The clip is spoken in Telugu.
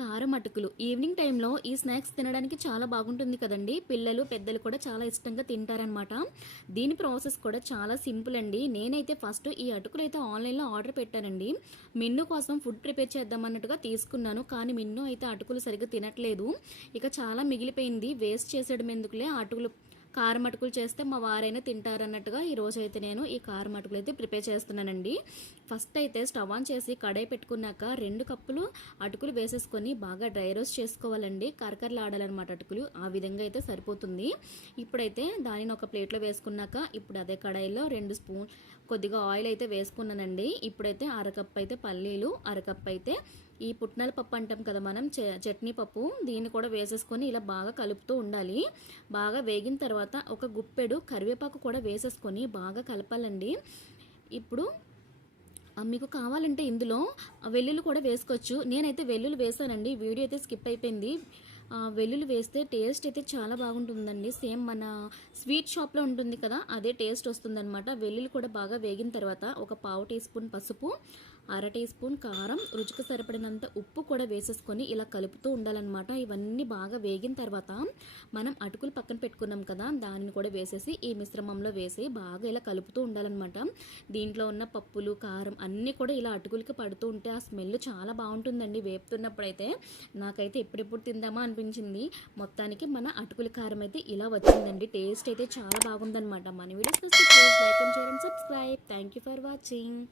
కారం అటుకులు. ఈవినింగ్ టైంలో ఈ స్నాక్స్ తినడానికి చాలా బాగుంటుంది కదండి. పిల్లలు పెద్దలు కూడా చాలా ఇష్టంగా తింటారనమాట దీని ప్రాసెస్ కూడా చాలా సింపుల్ అండి. నేనైతే ఫస్ట్ ఈ అటుకులు అయితే ఆన్లైన్లో ఆర్డర్ పెట్టానండి. మిన్ను కోసం ఫుడ్ ప్రిపేర్ చేద్దామన్నట్టుగా తీసుకున్నాను. కానీ మిన్ను అయితే అటుకులు సరిగ్గా తినట్లేదు. ఇక చాలా మిగిలిపోయింది. వేస్ట్ చేసేయడం ఎందుకులే? అటుకులు కారం అటుకులు చేస్తే మా వారైనా తింటారన్నట్టుగా ఈరోజు అయితే నేను ఈ కారం అటుకులు అయితే ప్రిపేర్ చేస్తున్నానండి. ఫస్ట్ అయితే స్టవ్ ఆన్ చేసి కడాయి పెట్టుకున్నాక రెండు కప్పులు అటుకులు వేసేసుకొని బాగా డ్రై రోస్ట్ చేసుకోవాలండి. కరకరలు ఆడాలన్నమాట అటుకులు. ఆ విధంగా అయితే సరిపోతుంది. ఇప్పుడైతే దానిని ఒక ప్లేట్లో వేసుకున్నాక ఇప్పుడు అదే కడాయిలో రెండు స్పూన్ కొద్దిగా ఆయిల్ అయితే వేసుకున్నానండి. ఇప్పుడైతే అరకప్ అయితే పల్లీలు అరకప్ అయితే ఈ పుట్నాల పప్పు అంటాం కదా మనం చ- చట్నీ పప్పు. దీన్ని కూడా వేసేసుకొని ఇలా బాగా కలుపుతూ ఉండాలి. బాగా వేగిన తర్వాత ఒక గుప్పెడు కరివేపాకు కూడా వేసేసుకొని బాగా కలపాలండి. ఇప్పుడు మీకు కావాలంటే ఇందులో వెల్లుల్లి కూడా వేసుకోవచ్చు. నేనైతే వెల్లుల్లి వేసానండి. వీడియో అయితే స్కిప్ అయిపోయింది. వెల్లుల్లు వెల్లుల్లి వేస్తే టేస్ట్ అయితే చాలా బాగుంటుందండి. సేమ్ మన స్వీట్ షాప్లో ఉంటుంది కదా అదే టేస్ట్ వస్తుందన్నమాట. వెల్లుల్లి కూడా బాగా వేగిన తర్వాత ఒక పావు టీ స్పూన్ పసుపు అర టీ స్పూన్ కారం రుచికి సరిపడినంత ఉప్పు కూడా వేసేసుకొని ఇలా కలుపుతూ ఉండాలన్నమాట. ఇవన్నీ బాగా వేగిన తర్వాత మనం అటుకులు పక్కన పెట్టుకున్నాం కదా దానిని కూడా వేసేసి ఈ మిశ్రమంలో వేసి బాగా ఇలా కలుపుతూ ఉండాలన్నమాట. దీంట్లో ఉన్న పప్పులు కారం అన్నీ కూడా ఇలా అటుకులకి పడుతూ ఉంటే ఆ స్మెల్ చాలా బాగుంటుందండి. వేపుతున్నప్పుడైతే నాకైతే ఎప్పుడెప్పుడు తిందామా అనిపించింది. మొత్తానికి మన అటుకుల కారం అయితే ఇలా వచ్చిందండి. టేస్ట్ అయితే చాలా బాగుందన్నమాట. మన videos like and share and subscribe. Thank you for watching.